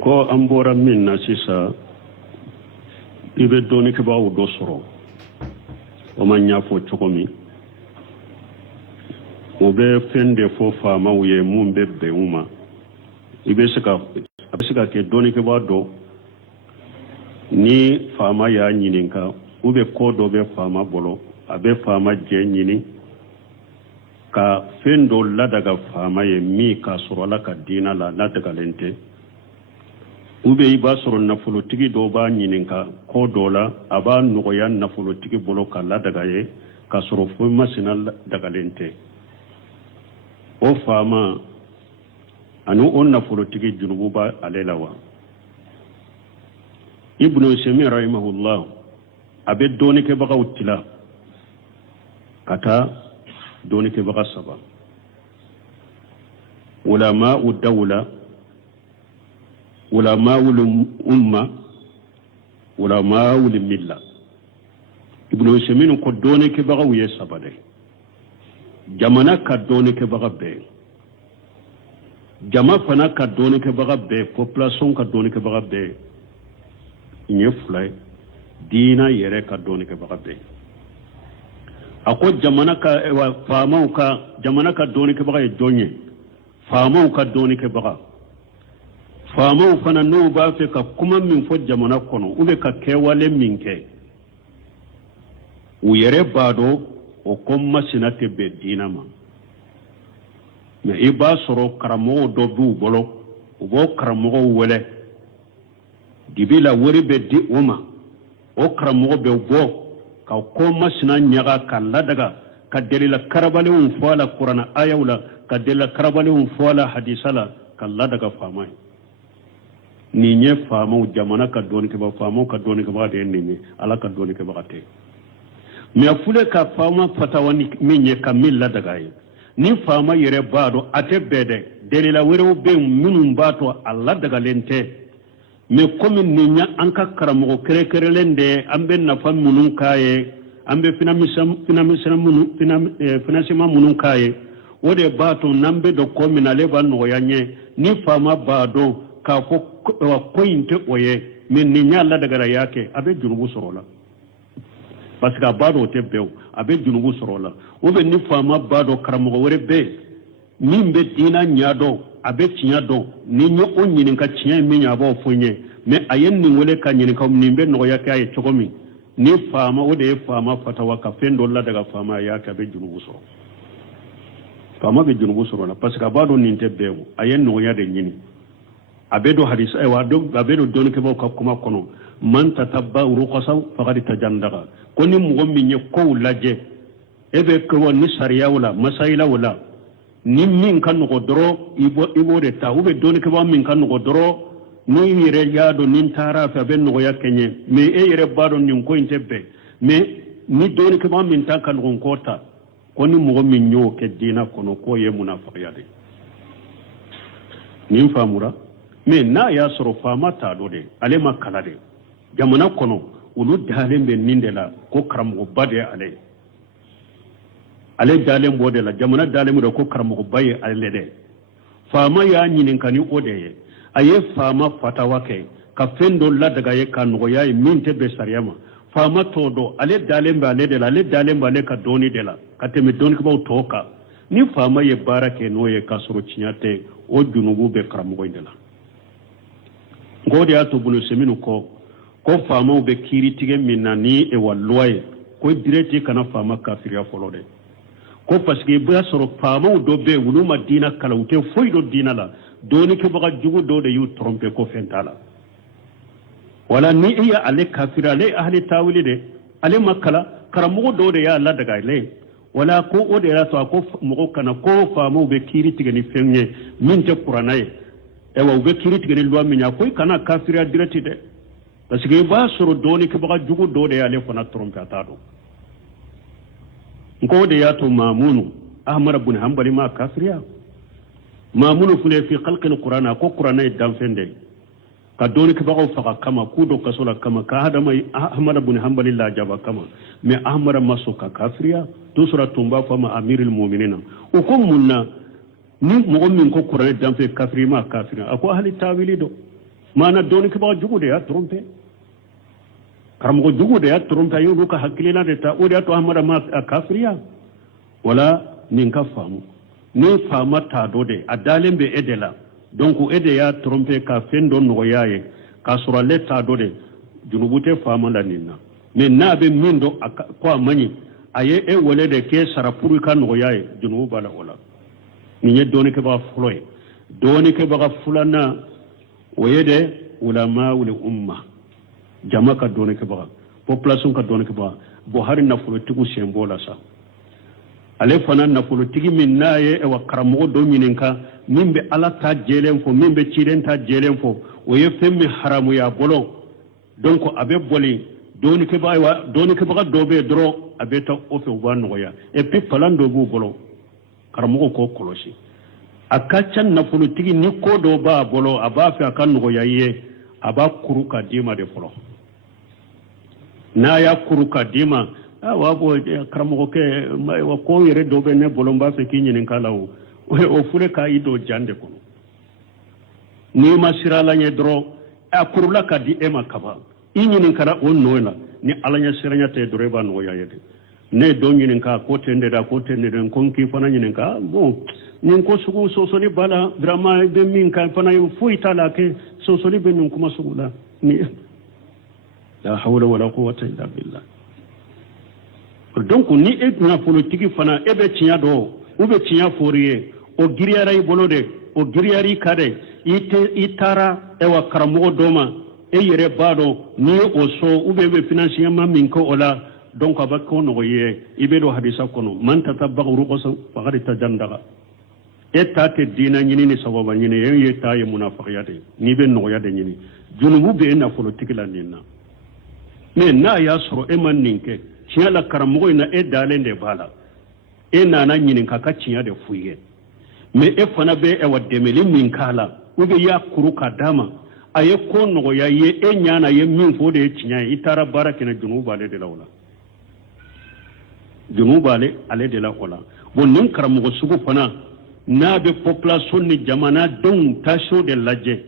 ko ambora min na sisa ibe doni ke bawo do soro o manya fo chokomi o be fende fo fama uye mumbe be uma ibe sika ke doni ke bawo do ni fama ya nyininka ube ko do be fama bolo abe fama je nyini ka fendo la daga fama ye mi ka soro la ka dina la na daga lente ube iba soro nafolo tigi do ba nyininka ko dola aba nugoya nafolo tigi bolo ka la daga ye ka soro fo masina daga lente o fama anu on nafolo tigi junubu ba alela wa ibnu sami rahimahullah abe doni ke baga utila kata doni ke baga saba ulama udawla ulama umma ulama milla ibnu sami ko doni ke baga uye saba de jamana ka doni ke baga be jama fana ka doni ke baga be population ka doni ke baga be nye fulay dina yere ka doni ke baga be ako jamana ka faamaw ka jamana ka doni ke baga e donye faamaw ka doni ke baga faamaw fana no ba fe ka kuma min fo jamana kono ube ka kewale minke u yere bado o komma sinate be dina ma me iba soro karamo do bu bolo ubo karamo wele dibila wori be di uma o karamo be bo ka ko masina nyaga kala daga ka delila karabale un fola qur'ana ayawla ka delila karabale un fola hadisala kala daga famai ni nye fama jamana ka doni ke ba fama ka doni ke ba de ni ala ka doni ke ba te mi afule ka fama fatawani minye kamilla daga yi ni fama yere bado ate bede delila wero be minun bato alla daga lente me komi ninya anka karamo kere lende ambe na famunun kaye ambe financement munun kaye wode bato nambe do komi na leba no yanye ni fama bado ka ko inte oye me ninya alla daga yake abe junubu sorola parce que bado te bew abe junubu sorola obe ni fama bado karamo wore be nimbe dina nyado abe tinyado ni nyo onyini ka tinya mi nyabo fonye me ayen ni wole ka nyini ka nimbe no yake ay chogomi ni fama wode fama fatawa ka fendo la daga fama yake abe junubu soro fama be junubu soro na parce que bado ni te bew ayen no yade nyini abe do hadis ay wa do abe do don ke ka kuma kono man tatabba ruqasa faqad tajandaga koni mo mi nye ko laje ebe ko woni sariya wala masaila wala ni min kan ko doro ibo de ta ube don ke ba min kan ko doro ni yire yaado nin tara fa ben no yakenye me e yire bado nin ko intebe me ni don ke ba min tan kan ko kota koni mo min nyo ke dina kono ko ye munafiya de nin famura me na ya soro fama ta do de ale makala de jamana kono ulu dalen be nindela ko karamo bade ale dalen bode la jamana dalen mo ko karamo baye ale de fama ya nyinin kani ode aye fama fatawa ke ka fendo la daga ye kan go yayi minte be sariyama fama todo ale dalen ba ale de la ale dalen ba le ka doni de la ka teme doni ko toka ni fama ye barake no ye kasoro chinyate o junubu be karamo go indela ngode ato bunu seminu ko fama be kiri tige minani e walloye ko direti kana fama kafiriya folode ko parce que ba soro fama do be wuluma dina kala ute foy do dina la doni ke baga jugo do de yu tromper ko fentala wala ni iya ale kafira le ahli tawili de ale makala karamo do de ya Allah daga le wala ko o de ya to ko mo kana ko fama be kiri tige ni fenye min te qur'anaye e wa be kiri tige ni lo minya ko kana kafira direti de parce que ba soro doni ke baga jugo do de ya le fona tromper atado ngode ya to mamunu ahmad ibn hanbali ma kafiriya mamunu fule fi khalqil qur'ana ko qur'ana dan fende ka doni ke bago faka kama kudo kasola kama ka hada mai ahmad ibn hanbali la jaba kama me ahmad maso ka kafiriya to sura tumba fa ma amirul mu'minin o ko munna ni mo min ko qur'ana dan fe kafiri ma kafira ako ahli tawili do mana doni ke ba jugu de ya trompe karamo jugu de ya trompe ayo ka hakilina de ta o de to amara ma kafriya wala nin ka famu ni fama ta do de adalen be edela donc ede ya trompe ka fendo no yaye ka sura le ta do de junubute fama la ninna mais na be mindo ko amani aye e wole de ke sara puru ka no yaye junubu bala wala ni nye doni ke ba floye doni ke ba fulana wayede ulama wal umma jama ka doni ke ba population ka doni ke ba bo hari na fulo tigu sembola sa ale fana na fulo tigi min naye e wa karamo do mininka mimbe ala ta jelen fo mimbe ciren ta jelen fo waye femmi haramu ya bolo donc abe boli doni ke ba do be dro abe ta ofe wa no ya e puis plan do bu bolo karamo ko kolosi akacan na fulo tigi ni ko do ba bolo aba fi akan no ya ye aba kuruka dima de folo na ya kuruka dima wa bo karamo ke wa ko yere do be ne bolo mba fe kinyi nin kala o fure ka ido jande ko ni masira la nye dro a kurula ka di ema kaba inyi nin kara on noela ni alanya siranya te dreba no ya yede ne do nyi ka ko tende da ko tende den kon ki fana nyi ka bon nin ko sugu so ni bala drama be min ka fana yu fuita la ke so ni be nun kuma sugula ni la hawla wala quwwata illa billah donc ni e na politique fana e be tinya do u be tinya foriye o giriyara i bolo de o giriyari kade itara e wa karamo doma e yere bado ni o so u be financièrement min ko ola donc aba ko no ye ibe do hadisa kono man tatabbagu ruqsa faqad tajandaga e tate dina nyini ni sababa nyini ye taye munafiqiyade ni be no ya de nyini junubu be na politique la ninna mais na ya soro e man ninke tiɲɛ la karamɔgɔ in na e dalen de b'a la e nana ɲininka ka tiɲɛ de f'u ye mais e fana bɛ wa dɛmɛli min k'a la ou bien i y'a kuru k'a d'a ma a ye ko nɔgɔya ye e ɲana ye min fɔ o de ye tiɲɛ ye i taara baara kɛnɛ junubu b'ale de la o la junubu b'ale ale de la o la bon nin karamɔgɔ sugu fana n'a bɛ population ni jamanadenw taasiw de lajɛ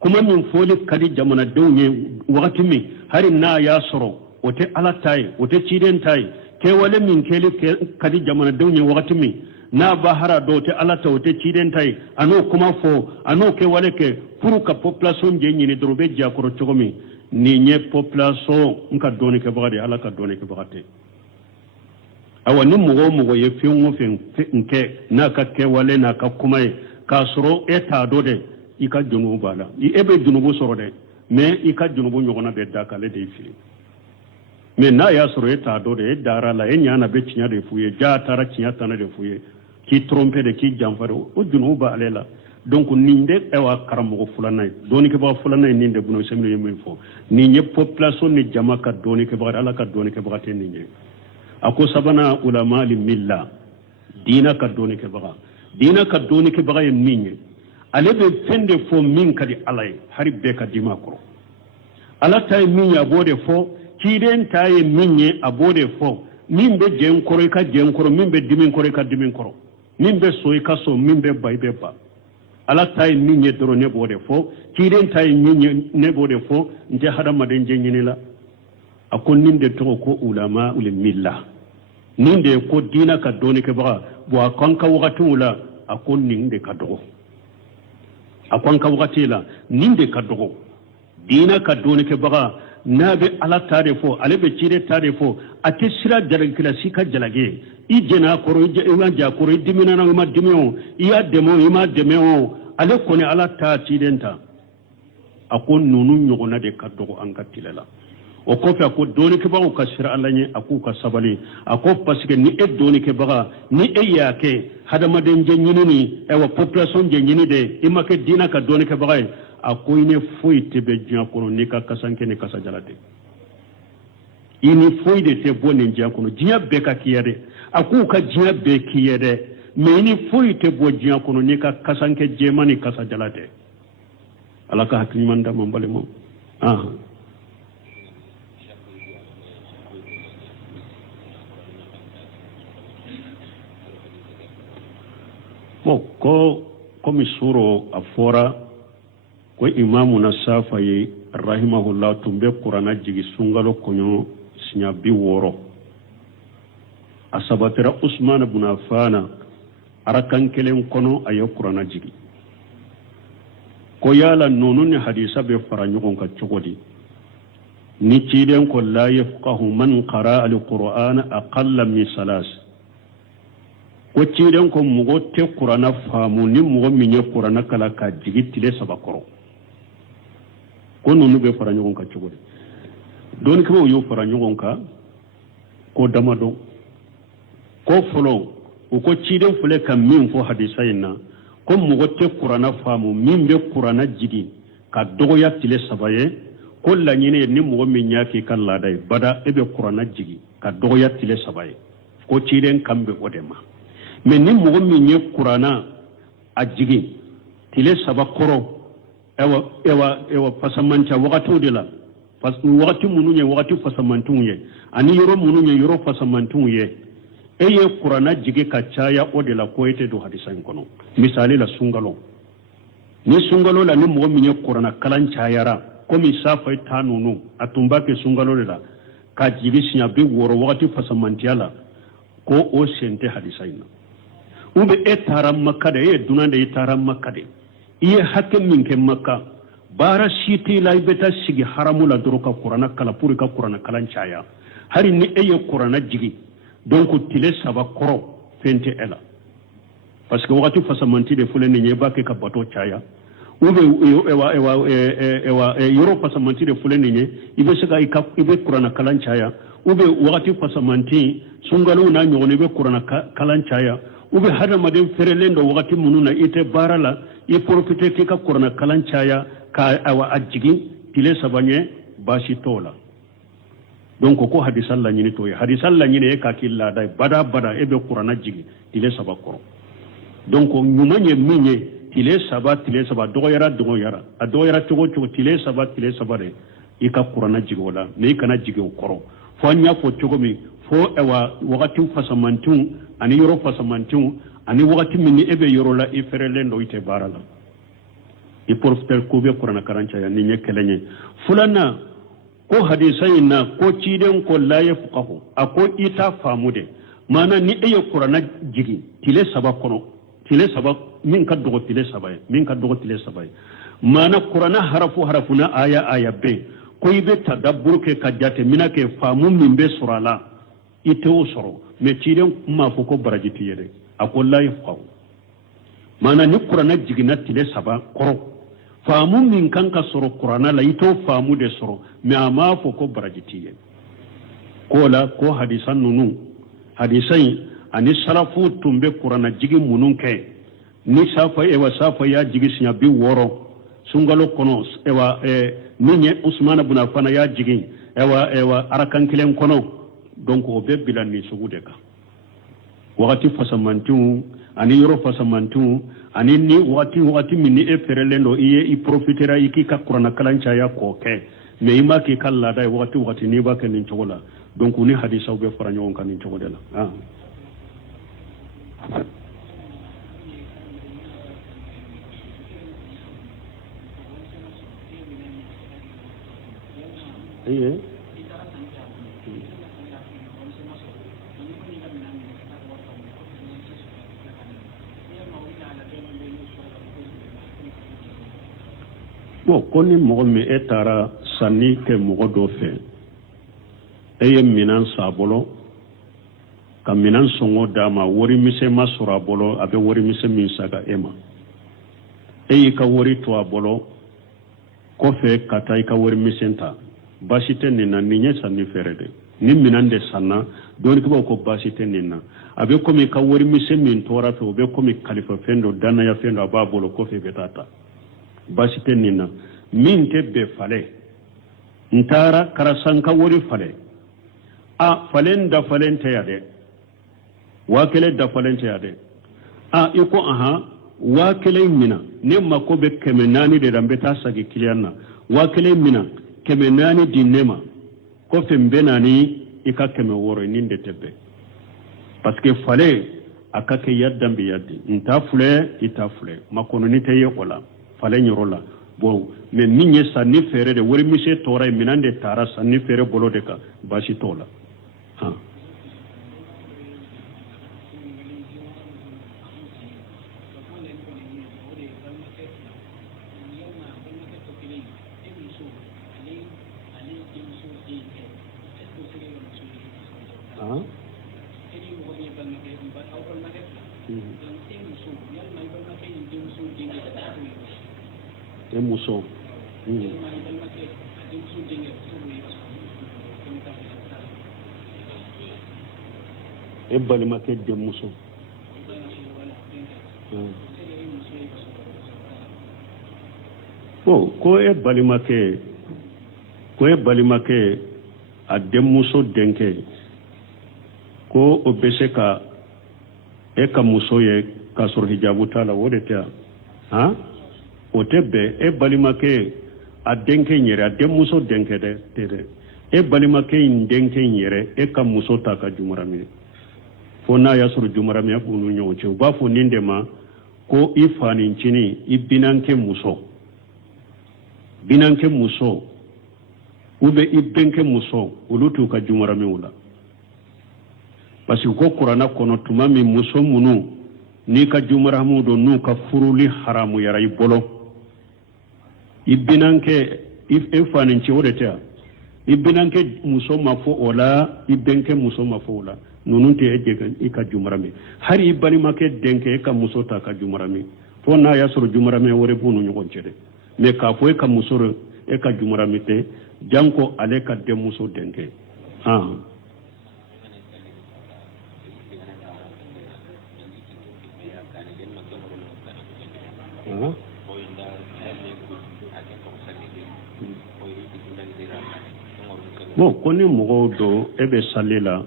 kuma min fɔli ka di jamanadenw ye wagati min hali n'a y'a sɔrɔ o tɛ ala ta ye o tɛ ciden ta ye kɛwale min kɛli ka di jamanadenw ye wagati min n'a ba hara dɔ o tɛ ala ta o tɛ ciden ta ye a n'o kuma fɔ a n'o kɛwale kɛ pour ka population je ɲini dɔrɔn o bɛ jɛ a kɔrɔ cogo min nin ye population n ka dɔɔni kɛbaga de ala ka dɔɔni kɛbaga tɛ awa ni mɔgɔ o mɔgɔ ye fɛn o fɛn kɛ n'a ka kɛwale n'a ka kuma ye k'a sɔrɔ e t'a dɔn dɛ i ka junubu b'a la e bɛ junubu sɔrɔ dɛ mais i ka junubu ɲɔgɔnna bɛ da k'ale de ye fili mais n'a y'a sɔrɔ e t'a dɔn de e dara la e ɲana bɛ tiɲɛ de f'u ye jaa taara tiɲɛ tana de f'u ye k'i tromper de k'i janfa de o junubu b'ale la donc nin de wa karamɔgɔ filanan ye dɔɔnikɛbaga filanan ye nin de bolo sɛmini ye min fɔ nin ye population ni jama ka dɔɔnikɛbaga ala ka dɔɔnikɛbaga tɛ nin ye a ko sabanan ulama li milla diina ka dɔɔnikɛbaga ye min ye ale bɛ fɛn de fɔ min ka di ala ye hari bɛɛ ka dima kɔrɔ ala ta ye min ye a b'o de fɔ ciden ta ye min ye a b'o de fɔ min bɛ jɛn kɔrɔ i ka jɛn kɔrɔ min bɛ dimi kɔrɔ i ka dimi kɔrɔ min bɛ so i ka so min bɛ ba i bɛ ba ala ta ye min ye dɔrɔn ne b'o de fɔ ciden ta ye min ye ne b'o de fɔ n tɛ hadamaden jɛ ɲini la a ko nin de tɔgɔ ko ulama ul milla nin de ko diina ka dɔɔnikɛbaga bon a ko an ka wagatiw la a ko nin de ka dɔgɔ a ko an ka wagati la nin de ka dɔgɔ diina ka dɔɔnikɛbaga n'a bɛ ala ta de fɔ ale bɛ ciden ta de fɔ a tɛ sira jalakila si ka jalaki i jɛn'a kɔrɔ i ma jɛ a kɔrɔ i dimina na i ma dimi o i y'a dɛmɛ o i ma dɛmɛ o ale kɔni ala ta ciden ta a ko ninnu ɲɔgɔnna de ka dɔgɔ an ka tile la o kɔfɛ a ko dɔɔnikɛbagaw ka sira ala ɲɛ a k'u ka sabali a ko parce que ni e dɔɔnikɛbaga ni e y'a kɛ hadamaden jɛ ɲini ni population jɛ ɲini de i ma kɛ diina ka dɔɔnikɛbaga ye a ko i ni foyi tɛ bɛ diɲɛ kɔnɔ n'i ka kasankɛ ni kasajala tɛ i ni foyi de tɛ bɔ nin diɲɛ kɔnɔ diɲɛ bɛɛ ka k'i ye dɛ a k'u ka diɲɛ bɛɛ k'i ye dɛ mais i ni foyi tɛ bɔ diɲɛ kɔnɔ n'i ka kasankɛ jɛma ni kasajala tɛ ala ka hakili ɲuman d'a ma n balimaw bon ko komi suro a fɔra ko imamu na safaye rahimahullah tumbe qur'ana jigi sungalo konyo sinya bi woro asabatira usman ibn affan arakan kelen kono ayo qur'ana jigi ko yala nonu ni hadisa be fara nyugon ka cogodi ni ciden ko la yafqahu man qara al-qur'ana aqalla min salas ko ciden ko mugo te qur'ana famu ni mugo minye qur'ana kala ka jigi tile sabakoro ko nonu be fara nyugon ka cogodi don ko yo fara nyugon ka ko damado ko folo ko ciden fule kam min fo hadisa ina ko mugo te qur'ana famu min be qur'ana jigi ka dogoya tile sabaye ko la nyine ni mugo min yake kan ladai bada ebe qur'ana jigi ka dogoya tile sabaye ko ciden kambe odema mais ni mugo min ye qur'ana a jigi tile sabakoro ewa fasamanta wakati de la wakati mununye wakati fasamantunye ani yoro mununye yoro fasamantunye eye qur'ana jige ka caya o de la ko ete do hadisan kono misali la sungalo ni sungalo la ni mo mi ne qur'ana kalan cayara ko mi safa tanunu atumba ke sungalo la ka jigi sinya bi woro wakati fasamantiala ko o sente hadisan ube etaram makka de dunande etaram makka de iye hakem min ke makka bara siti la ibeta sigi haramu la doroka qur'ana kala puri ka qur'ana kalan caya hari ni eye qur'ana jigi donc tile saba koro fente ela parce que wakati fasamanti de fulene nye bake ka bato chaya ube yoro fasamanti de fulene nye ibe sega ibe qur'ana kalan chaya ube wakati fasamanti sungalo na nyone be qur'ana kalan chaya ube hada madem ferelendo wakati mununa ite barala i profite ke ka qur'ana kalan chaya ka awa ajigi tile sabanye bashi tola donc ko hadisal la nyini to hadisal la nyini ka killa dai bada ebe qur'ana jigi tile sabakoro donc nyumanye minye tile saba doyara adoyara togo tile saba de ika qur'ana jigi wala ne kana jigi koro fo nya fo togo mi fo ewa wakati fasamantun ani yoro fasamantun ani wakati minni ebe yoro la iferelendo ite barala i profiter ko be qur'ana karancha ya ni nyekelenye fulana ko hadisai na ko ciden ko la yafqahu ako ita famude mana ni eye qur'ana jigi tile saba kono tile saba min ka dogo tile saba mana qur'ana harafuna aya be ko ibe tadabbur ke kajate minake famu min be surala ite o soro me ciden ma fo ko barajiti yede ako la yafqahu mana ni qur'ana jigi na tile saba koro famu min kanka soro qur'ana la ito famu de soro me ama fo ko barajitiye ko hadisan nunu hadisai ani salafu tumbe qur'ana jigi munun ke ni safa ya jigi sinya bi woro sungalo kono ninye usman ibn affan ya jigi arakan kilen kono donc o be bilani sugude ka wakati fasamantu ani yoro fasamantu ani ni wati minni e ferelendo iye i profitera iki ka qur'ana kalancha ya ko ke me ima ki kala dai wati ni ba ken chogola donc ni hadisa be faranyo on kan chogodela koni mogo mi etara sanni ke mogo do fe eye minan sabolo ka minan songo dama wori mise masura bolo abe wori mise min saga ema eye ka wori to abolo ko fe kata ka wori misenta basite nina ninye sanni ferede ni minan de sanna don ko basite nina abe komi ka wori mise min tora to be komi khalifa fendo dana ya fendo ababolo ko fe betata basite nina min tebbe fale ntara karasanka wori fale falen da falen ta yade wakele da falen ta yade iko wakele mina ne mako be kemenani de dambe ta sagi kilianna wakele mina kemenani dinema ko fembe nani ika keme woro ninde tebbe parce que fale akake yaddambe yaddi nta fule ita fule makono ni teye ola fale nyorola bon mais min ye sanni feere de wari mise tora minan de tara sanni feere bolo de ka basi tola ha muso e balimakɛ denmuso ko e balimakɛ a denmuso denkɛ ko o bɛ se ka e ka muso ye k'a sɔrɔ hijabu t'a la o de tɛ han o tɛ bɛn e balimakɛ a denkɛ in yɛrɛ a denmuso denkɛ dɛ tɛ dɛ e balimakɛ in denkɛ in yɛrɛ e ka muso ta ka jumarami fo n'a y'a sɔrɔ jumaramiya b'u ni ɲɔgɔn cɛ u b'a fɔ nin de ma ko i faanincinin i binankɛ muso ou bien i benkɛ muso olu t'u ka jumaramiw la parce que ko kuranna kɔnɔ tuma min muso minnu n'i ka jumaramu don n'u ka furuli haramuyara i bolo i binankɛ i faninci o de tɛ i binankɛ muso ma fɔ o la i benkɛ muso ma fɔ o la ninnu tɛ e jɛ i ka jumarami hari i balimakɛ denkɛ e ka muso ta ka jumarami fo n'a y'a sɔrɔ jumarami wɛrɛ b'u ni ɲɔgɔn cɛ dɛ mais k'a fɔ e ka muso e ka jumarami tɛ janko ale ka denmuso denkɛ bon ko ni mɔgɔw don e bɛ sali la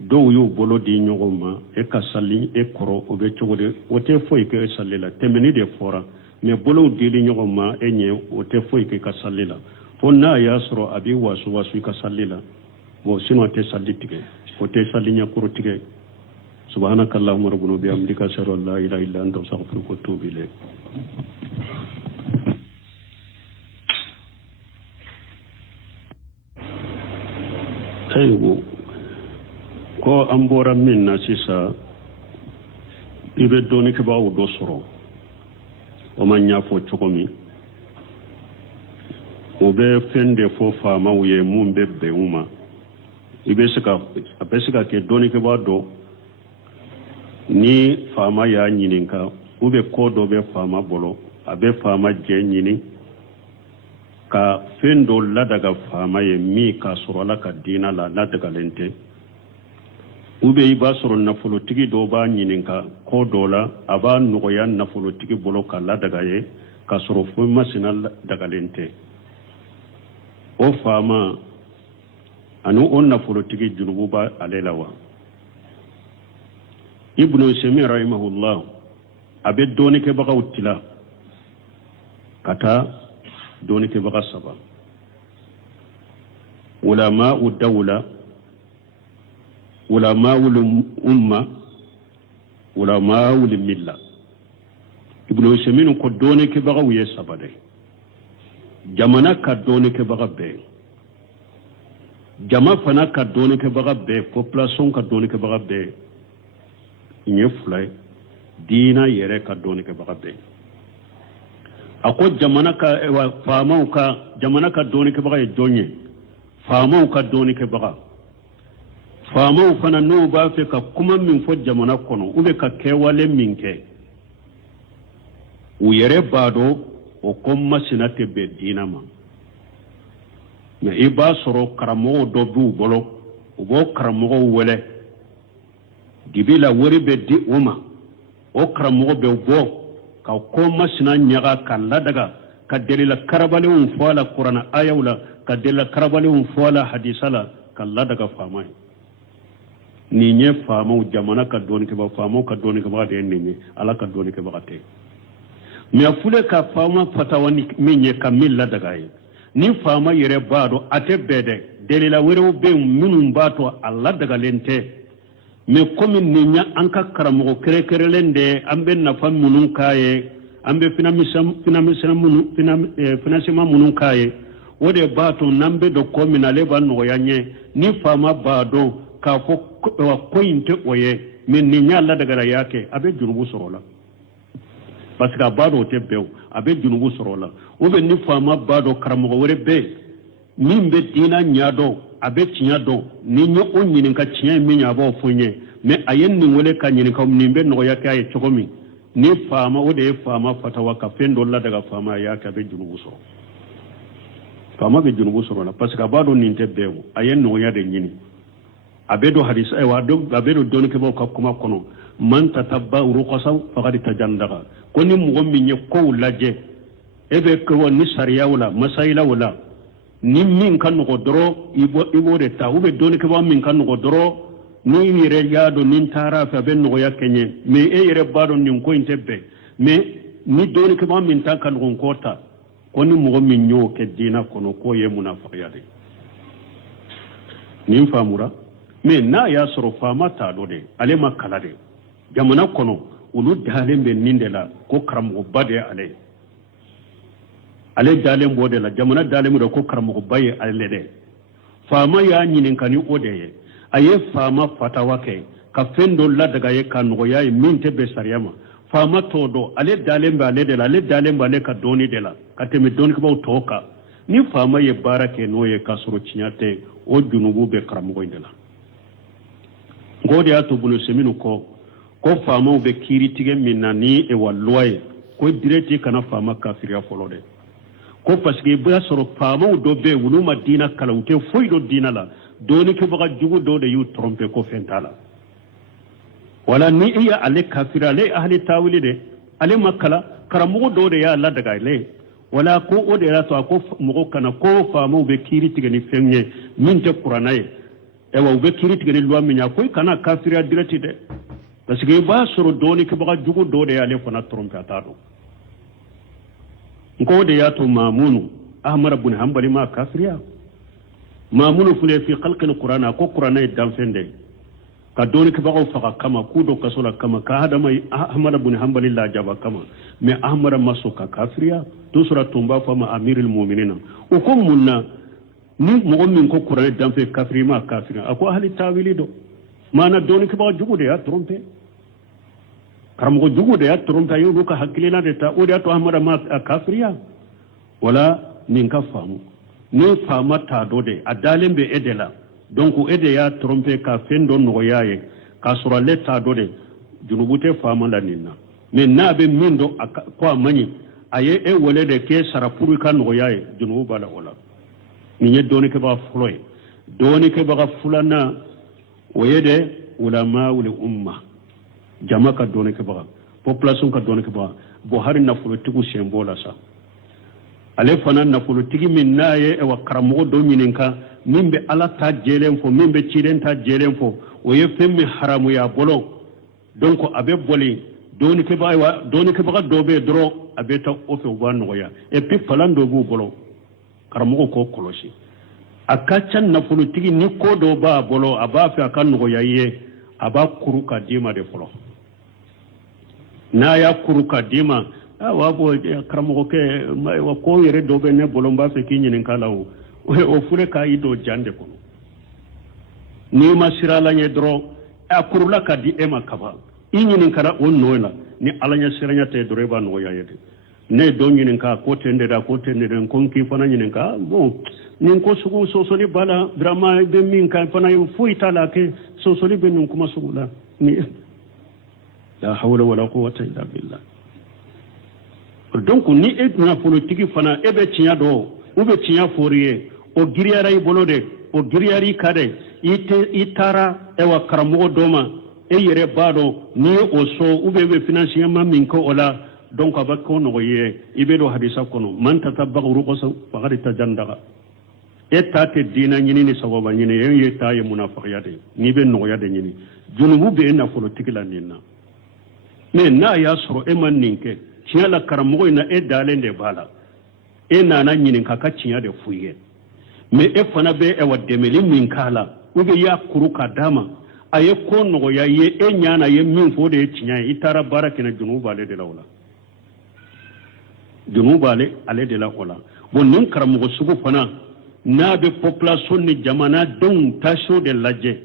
dɔw y'u bolo di ɲɔgɔn ma e ka sali e kɔrɔ o bɛ cogo di o tɛ foyi kɛ sali la tɛmɛni de fɔra mais bolow dili ɲɔgɔn ma e ɲɛ o tɛ foyi kɛ ka sali la fo n'a y'a sɔrɔ a bɛ wasu wasu i ka sali la bon sinon tɛ sali tigɛ o tɛ sali ɲɛkɔrɔ tigɛ subhanaka allahumma rabbana bihamdika ashhadu an la ilaha illa anta astaghfiruka wa atubu ilayk ayiwa ko an bɔra min na sisan i bɛ dɔɔninkɛbagaw dɔ sɔrɔ o ma ɲ'a fɔ cogo min o bɛ fɛn de fɔ faamaw ye mun bɛ bɛn u ma a bɛ se ka kɛ dɔɔninkɛbaga dɔ ni faama y'a ɲininka u bɛ kɔ dɔ bɛ faama bolo a bɛ faama jɛ ɲini ka fɛn dɔ ladaga faama ye min k'a sɔrɔ ala ka diina la ladagalen tɛ ou bien i b'a sɔrɔ nafolotigi dɔw b'a ɲininka kɔ dɔ la a b'a nɔgɔya nafolotigi bolo ka ladaga ye k'a sɔrɔ foyi masina dagalen tɛ o faama ani o nafolotigi jurugu b'a ale la wa ibnu usaymin rahimahullah a bɛ dɔɔninkɛbagaw tila ka taa dɔɔninkɛbaga 3 ulama'u dawla ulama'ul umma ulama'ul milla ibnu usaymin ko dɔɔninkɛbagaw ye 3 de jamana ka dɔɔninkɛbaga bɛɛ jama fana ka dɔɔninkɛbaga bɛɛ population ka dɔɔninkɛbaga bɛɛ nye 2 ye diina yɛrɛ ka dɔɔninkɛbaga bɛɛ a ko jamana ka faamaw ka jamana ka dɔɔninkɛbaga ye jɔn ye faamaw ka dɔɔninkɛbaga faamaw fana n'u b'a fɛ ka kuma min fɔ jamana kɔnɔ u bɛ ka kɛwale min kɛ u yɛrɛ b'a dɔn o ko masina tɛ bɛn diina ma mais i b'a sɔrɔ karamɔgɔw dɔ b'u bolo u b'o karamɔgɔw wele dibi la wari bɛ di o ma o karamɔgɔ bɛ bɔ ka ko masina ɲaga ka ladaga ka delila karabalenw fɔ a la kuranna ayaw la ka delila karabalenw fɔ a la hadisa la ka ladaga faama ye nin ye faamaw jamana ka dɔɔninkɛbaga faamaw ka dɔɔninkɛbaga de ye nin ye ala ka dɔɔninkɛbaga tɛ mais a fule ka faama fatawa min ye ka min ladaga ye ni faama yɛrɛ b'a dɔn a tɛ bɛɛ dɛ delila wɛrɛw bɛ yen minnu b'a to a ladagalen tɛ mais komi nin ye an ka karamɔgɔ kɛrɛkɛrɛnlen de an bɛ nafa minnu k'a ye ambe financement munun kaye wode bato nambe do komina leba no yanye ni fama bado ka fo kointe oye min ni nyalla daga yake abe junubu sorola parce que bado te bew abe junubu sorola obe ni fama bado karamo wore be nimbe dina nyado abe tinyado ni nyo onyini ka tinya mi nyabo fonye me ayen ni wole ka nyini ka nimbe no yake ay chogomi ni fama wode fama fatawa ka fendo la daga fama yake abe junubu soro fama be junubu soro la parce que bado ni te bew ayen no yade nyini abedo hadis ay wado abedo don ke bo kuma kono man tatabba ruqasa faqad tajandaga koni mo mi nye ko laje ebe ko ni sariya wala masaila wala ni min kan ko doro ibo de ta ube don ke ba min kan ko doro ni yire yaado nin tara fa ben no yakenye me e yire bado nin ko intebe me ni don ke ba min ta kan ko kota koni mo mi nyo ke dina kono ko ye munafiqiyade nin famura me na ya soro fama ta do de ale makala de jamana kono ulu dalen be nindela ko karamo bade ale dalen bode la jamana dalen do ko karamo baye ale de fama ya nyinin kani odeye aye fama fatawa ke ka fendo la daga ye kanu ya minte be sariyama fama todo ale dalen be ale de la ale dalen be ale ka doni de la ka teme doni ko toka ni fama ye barake no ye kasoro chinyate o junubu be karamo indela ngode ato bunu seminu ko fama be kiri tige minani e walloye ko direti kana fama kafiriya folode ko parce que ba soro fama do be wuluma dina kala ute foido dina la doni ke baga jugo do de yu trompe ko fentala wala ni iya ale kafira le ahli tawili de ale makala karamugo do de ya Allah daga le wala ko o de rato ko mugo kana ko fama be kiri tige ni fenye min te qur'anaye e wa be kiri tige ni lwa minya ko kana kafira direti de parce que ba soro doni ke baga jugo do de ale fona trompe atado ngode ya to mamunu ahmad ibn hanbali ma kafiriya mamunu fule fi khalq alquran ko qur'ana dan fende ka doni ke baga faka kama kudo kasola kama ka hada mai ahmad ibn hanbali la jaba kama me ahmad masuka kafiriya to sura tumba fa ma amirul mu'minin o ko munna ni mo min ko qur'ana dan fe kafiri ma kafira ako ahli tawili do mana doni ke baga jugo de ya trompe karamo jugo de ya trompe ayo ka hakilina de ta o de to ahmad ma kafiriya wala nin ka famu ni fama ta do de adalen be edela donc ede ya trompe ka fendo no yaye ka sura le ta do de junubute fama la ninna mais na be mindo ko amani aye e wole de ke sarapuru kan no yaye junubu bala wala ni nye doni ke ba floy doni ke ba fulana oyede ulama ul umma jama ka doni ke ba population ka doni ke ba bo hari na fulo tigu sembola sa ale fana na fulo tigi min naye e wa karamo do mininka mimbe ala ta jelen fo mimbe ciren ta jelen fo o ye femmi haramu ya bolo donc abe boli doni ke ba do be dro abe ta o fe wano ya e pi falando bu bolo karamo ko kolosi akacan na fulo tigi ni ko do ba bolo aba fe akan no ya ye aba kuruka dima de folo na ya kuruka dima wabo karamo ke wa ko yere do be ne bolomba fe kinyin kalawo o fure ka ido jande ko ni masira la nye dro akurula ka di ema kaba inyin kara on noela ni alanya siranya te dreba no ya yede ne do nyin ka ko tende da ko tende den kon ki fana nyin ka bon nin ko sugu so ni bala drama de min ka fana yu fuita la ke so ni be nun kuma sugula ni la hawla wala quwwata illa billah donc ni edna politique fana ebe tinya do ube tinya foriye o giriyara i bolode o giriyari kade itara ewa karamo doma e yere bado ni o so ube be financièrement min ko ola donc avec ko no ye ibe do hadisa kono man tatabba ruqasa faqad tajandaga etate dina nyini ni sababa nyini ye ta ye munafiqiyade ni be no yade nyini junubu be na politique la ninna mais na ya soro e man ninke tiala karamo ina e dalende bala e nana nyini kaka tiya de fuye mais e fana be e wademeli min kala ube ya kuruka dama aye ko no ya ye e nyana ye min fo de tiya itara barakina junuba le de lawla junuba ale de la ola bon nin karamogo sugu fana n'a be population ni jamana denw tasho de lajɛ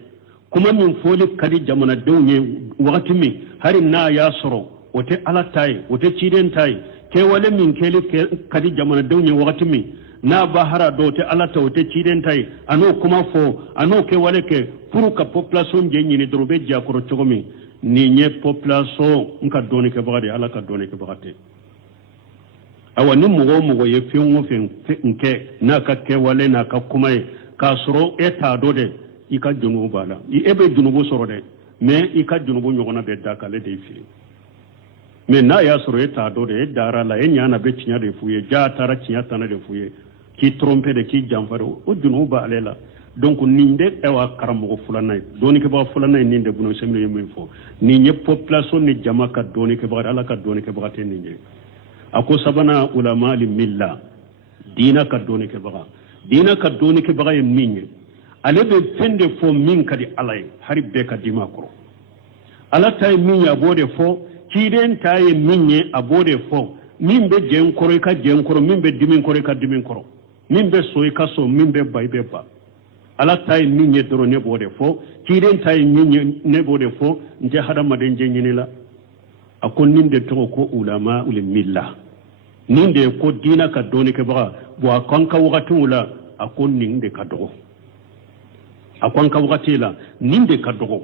kuma min fɔli ka di jamanadenw ye wagati min hari n'a y'a sɔrɔ o tɛ ala ta ye o tɛ ciden ta ye kɛwale min kɛli ka di jamanadenw ye wagati min n'a ba hara dɔ o tɛ ala ta o tɛ ciden ta ye a n'o kuma fɔ a n'o kɛwale kɛ pour ka population jɛ ɲini dɔrɔn u bɛ jɛ a kɔrɔ cogo min nin ye population n ka dɔɔni kɛbaga de ala ka dɔɔni kɛbaga tɛ awa ni mɔgɔ o mɔgɔ ye fɛn o fɛn kɛ n'a ka kɛwale n'a ka kuma ye k'a sɔrɔ e t'a dɔ dɛ i ka junubu b'a la e bɛ junubu sɔrɔ dɛ mais i ka junubu ɲɔgɔnna bɛ da k'ale de fili mais n'a y'a sɔrɔ e t'a dɔ dɛ e dara la e ɲana bɛ tiɲɛ de f'u ye jaa taara tiɲɛ tana de f'u ye k'i tromper de k'i janfa de o junubu b'ale la donc nin de ewa karamɔgɔ filanan ye dɔɔnikɛbaga filanan ye nin de bolo sɛmɛ ye min fɔ nin ye population ni jama ka dɔɔnikɛbaga ala ka dɔɔnikɛbaga tɛ nin ye a ko sabanan ulama li milla diina ka dɔɔnikɛbaga ye min ye ale bɛ fɛn de fɔ min ka di ala ye hari bɛɛ ka di ma kɔrɔ ala ta ye min ye a b'o de fɔ ciden ta ye min ye a b'o de fɔ min bɛ jɛn kɔrɔ i ka jɛn kɔrɔ min bɛ dimi kɔrɔ i ka dimi kɔrɔ min bɛ so i ka so min bɛ ba i bɛ ba ala ta ye min ye dɔrɔn ne b'o de fɔ ciden ta ye min ye ne b'o de fɔ n tɛ hadamaden jɛ ɲini la a ko nin de tɔgɔ ko ulama ul milla nin de ko diina ka dɔɔnikɛbaga bon a ko an ka wagatiw la a ko nin de ka dɔgɔ a ko an ka wagati la nin de ka dɔgɔ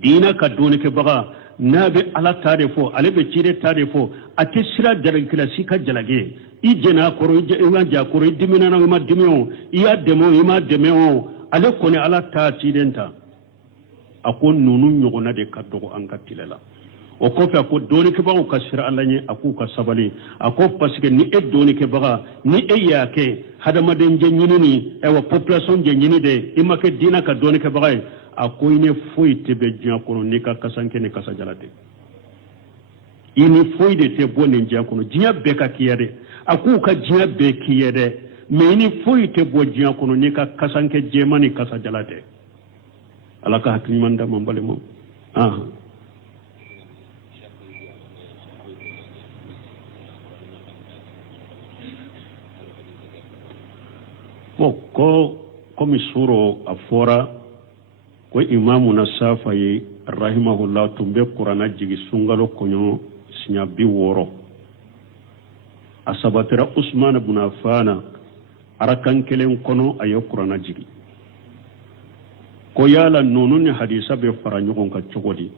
diina ka dɔɔnikɛbaga n'a bɛ ala ta de fɔ ale bɛ ciden ta de fɔ a tɛ sira jalakilasi ka jalage i jɛn'a kɔrɔ i ma jɛ a kɔrɔ i dimina i ma dimi o i y'a dɛmɛ o i ma dɛmɛ o ale kɔni ala ta ciden ta a ko ninnu ɲɔgɔnna de ka dɔgɔ an ka tile la o kɔfɛ a ko dɔɔnikɛbagaw ka sira ala ɲɛ a k'u ka sabali a ko parce que ni e dɔɔnikɛbaga ni e y'a kɛ hadamaden jɛ ɲini ni population jɛ ɲini de i ma kɛ diina ka dɔɔnikɛbaga ye a ko i ni foyi tɛ bɛ diɲɛ kɔnɔ n'i ka kasankɛ ni kasajala tɛ i ni foyi de tɛ bɔ nin diɲɛ kɔnɔ diɲɛ bɛɛ ka k'i ye dɛ a k'u ka diɲɛ bɛɛ k'i ye dɛ mais i ni foyi tɛ bɔ diɲɛ kɔnɔ n'i ka kasankɛ jɛma ni kasajala tɛ ala ka hakili ɲuman d'a ma n balimaw ko komi suro a fɔra ko imamu na safa ye rahimahullah tun bɛ kurana jigi sunkalo kɔɲɔ siɲɛ 60 a sabatira usman ibn affan arakan kelen kɔnɔ a ye kurana jigi ko yala nunu ni hadisa bɛ fara ɲɔgɔn kan cogo di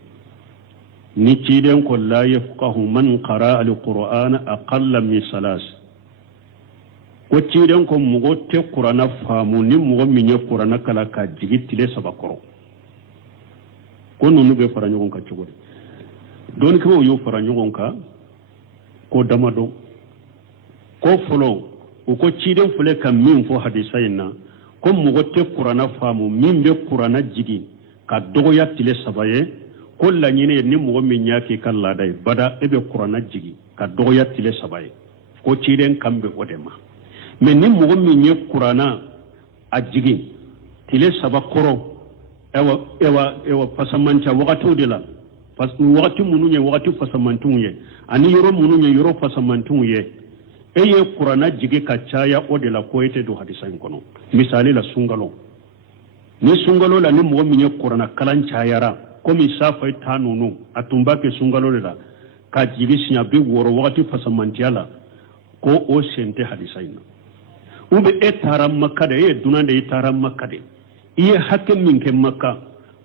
ni ciden ko la yafqahu man qara al-qur'ana aqalla min salas ko ciden ko mɔgɔ tɛ kurana faamu ni mɔgɔ min ye kurana kala ka jigi tile 3 kɔrɔ ko nunu bɛ fara ɲɔgɔn kan cogo di dɔɔnikɛbaw y'o fara ɲɔgɔn kan ko damadɔ ko fɔlɔ u ko ciden filɛ ka min fɔ hadisa in na ko mɔgɔ tɛ kurana faamu min bɛ kurana jigi ka dɔgɔya tile 3 ye ko laɲini ye ni mɔgɔ min y'a k'i ka laada ye bada e bɛ kurana jigi ka dɔgɔya tile 3 ye ko ciden kan bɛ o de ma mais ni mɔgɔ min ye kurana a jigi tile 3 kɔrɔ ewa fasamanca wagatiw de la parce que wagati minnu ye wagati fasamantiw ye ani yɔrɔ minnu ye yɔrɔ fasamantiw ye e ye kurana jigi ka caya o de la ko e tɛ don hadisa in kɔnɔ misali la sunkalo ni sunkalo la ni mɔgɔ min ye kurana kalan cayara komi safa ta ninnu a tun b'a kɛ sunkalo de la ka jigi siɲɛ 60 wagati fasamantiya la ko o sen tɛ hadisa in na ou bien e taara makka de e ye dunan de i taara makka de i ye hakɛ min kɛ makka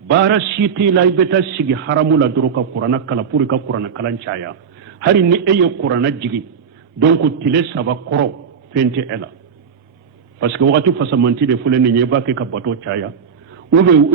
baara si t'i la i bɛ taa sigi haramu la dɔrɔn ka kurana kala pour ka kurana kalan caya hari ni e ye kurana jigi donc tile 3 kɔrɔ fɛn tɛ e la parce que wagati fasamanti de filɛ nin ye i b'a kɛ ka bato caya ou bien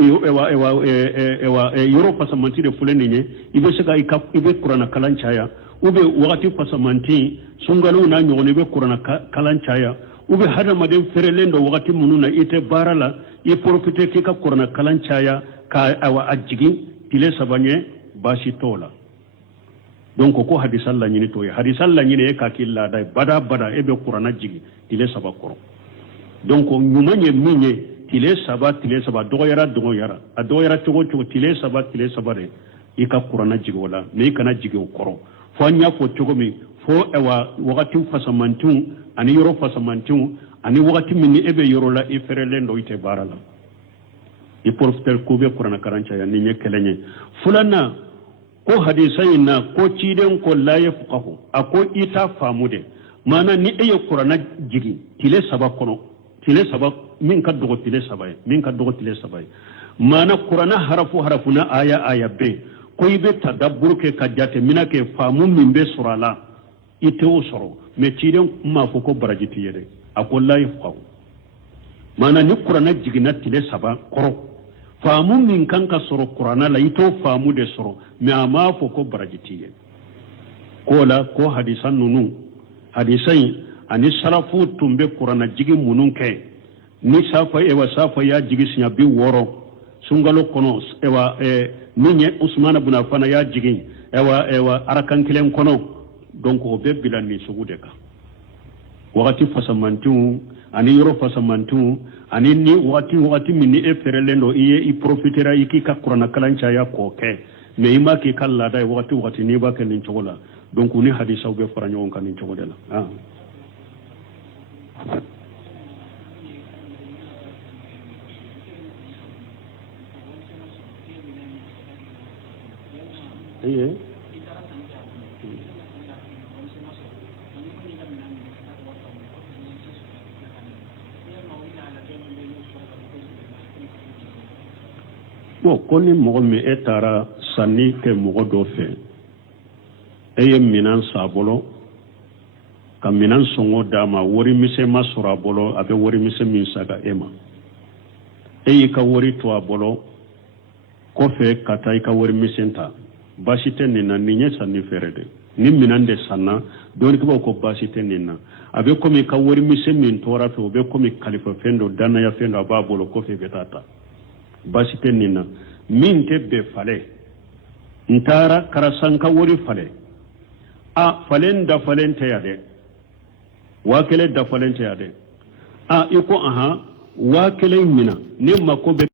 yɔrɔ fasamanti de filɛ nin ye i bɛ se ka i bɛ kurana kalan caya ou bien wagati fasamanti sunkalo n'a ɲɔgɔn i bɛ kurana kalan caya ou bien hadamaden ferelen dɔ wagati minnu na i tɛ baara la i profite k'i ka kurana kalan caya ka a jigin tile 3 ɲɛ baasi t'o la donc ko hadisa laɲini t'o ye hadisa laɲini e k'a k'i laada ye bada e bɛ kurana jigi tile 3 kɔrɔ donc ɲuman ye min ye tile 3 dɔgɔyara a dɔgɔyara cogo cogo tile 3 de i ka kurana jigi o la mais i kana jigi o kɔrɔ fo an y'a fɔ cogo min fo ewa wakati fasamantu ani yoro fasamantu ani wakati minni ebe yoro la iferelendo ite barala i profiter ko be qur'ana karanca ya ni nyekelenye fulana ko hadisai na ko ciden ko la yafqahu ako ita famude mana ni eye qur'ana jigi tile saba kono tile saba min ka dogo tile saba min ka dogo tile saba mana qur'ana harafuna aya be ko ibe tadabbur ke kajate minake famu min be surala ite o soro me ciden ma fo ko barajiti yede ako la yafqahu mana ni qur'ana jigi na tile saba koro famu min kanka soro qur'ana la ito famu de soro me ama fo ko barajitiye kola ko hadisan nunu hadisai ani salafu tumbe qur'ana jigi munun ke ni safa safa ya jigi sinya bi woro sungalo kono ninye usman ibn affan ya jigi arakan kilen kono donc o be bilani sugude ka wakati fasamantu ani yoro fasamantu ani ni wati minni e ferelendo iye i profitera iki ka qur'ana kalancha ya koke me ima ki kala dai wati ni ba kan nin chogola donc ni hadisa be faranyo on kan nin chogodela bon koni mogo mi e taara sanni kɛ mɔgɔ dɔ fɛ e ye minan sa bolo ka minan sɔngɔ d'a ma wari misɛn ma sɔrɔ a bolo a bɛ wari misɛn min saga e ma e y'i ka wari to a bolo kɔfɛ ka taa i ka wari misɛn ta baasi tɛ nin na nin ye sanni fɛrɛ de ni minan de sanna dɔɔnikɛbaw ko baasi tɛ nin na a bɛ komi ka wari misɛn min tora fɛ o bɛ komi kalifa fɛn dɔ danaya fɛn dɔ a b'a bolo kɔfɛ i bɛ taa ta basi tɛ nin na min tɛ bɛn fale n taara karasan ka wari fale falen dafalen tɛ yan dɛ 1000 dafalen tɛ yan dɛ i ko 1000 mina ne mako bɛ